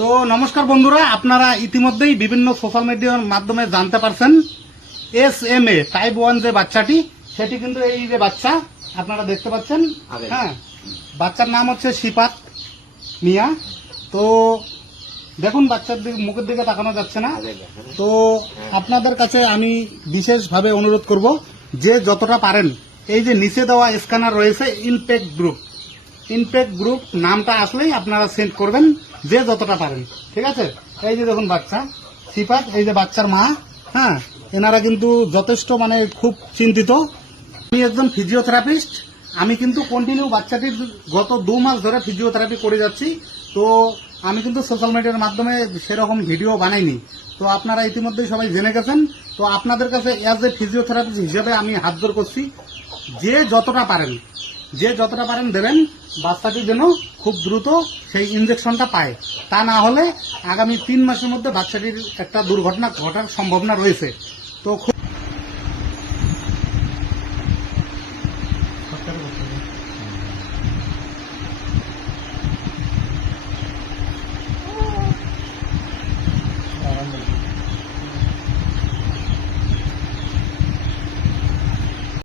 তো নমস্কার বন্ধুরা, আপনারা ইতিমধ্যেই বিভিন্ন সোশ্যাল মিডিয়ার মাধ্যমে জানতে পারছেন SMA টাইপ 1 যে বাচ্চাটি, সেটি কিন্তু এই যে বাচ্চা আপনারা দেখতে পাচ্ছেন। হ্যাঁ, বাচ্চার নাম হচ্ছে শিপাত মিয়া। তো দেখুন, বাচ্চার দিকে মুখের দিকে তাকানো যাচ্ছে না। তো আপনাদের কাছে আমি বিশেষভাবে অনুরোধ করব যে যতটা পারেন এই যে নিচে দেওয়া স্ক্যানার রয়েছে ইনপেক্ট গ্রুপ নামটা আসলেই আপনারা সেন্ড করবেন যে যতটা পারেন, ঠিক আছে। এই যে দেখুন বাচ্চা সিফাত, এই যে বাচ্চার মা। হ্যাঁ, এনারা কিন্তু যথেষ্ট খুব চিন্তিত। আমি একজন ফিজিওথেরাপিস্ট, আমি কিন্তু কন্টিনিউ বাচ্চাটির গত 2 মাস ধরে ফিজিওথেরাপি করে যাচ্ছি। তো আমি কিন্তু সোশ্যাল মিডিয়ার মাধ্যমে সেরকম ভিডিও বানাইনি। তো আপনারা ইতিমধ্যেই সবাই জেনে গেছেন। তো আপনাদের কাছে অ্যাজ এ ফিজিওথেরাপিস্ট হিসেবে আমি হাত জোড় করছি, যে যতটা পারেন দেবেন, বাচ্চাটি যেন খুব দ্রুত সেই ইনজেকশনটা পায়। তা না হলে আগামী 3 মাসের মধ্যে বাচ্চাটির একটা দুর্ঘটনা ঘটার সম্ভাবনা রয়েছে। তো